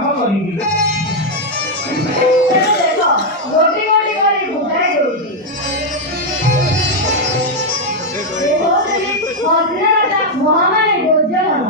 काम करिबी देखो गोटी गोटी करी बुझाई दउची देखो पद्मनाथ महामारी गोजन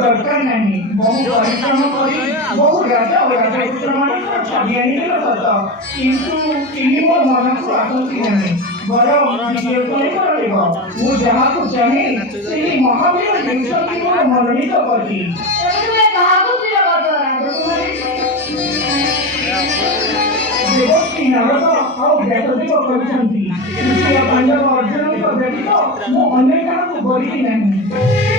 दरकार नहीं बहु परिश्रम करी बहु राजा पुत्रमानकर छाड़ी आनिले सत किंतु इनी मो मन को आसंती नहीं बड़ विजय करिब मु जहा को चाहे सेही महावीर जिंस की मो मनोनीत करी तुमे कहा को प्रिय करतो राजकुमारी देवकी नारद और व्यासदेव कहते पांडव अर्जुन को व्यतीत मु अन्य काहा को बरी नहीं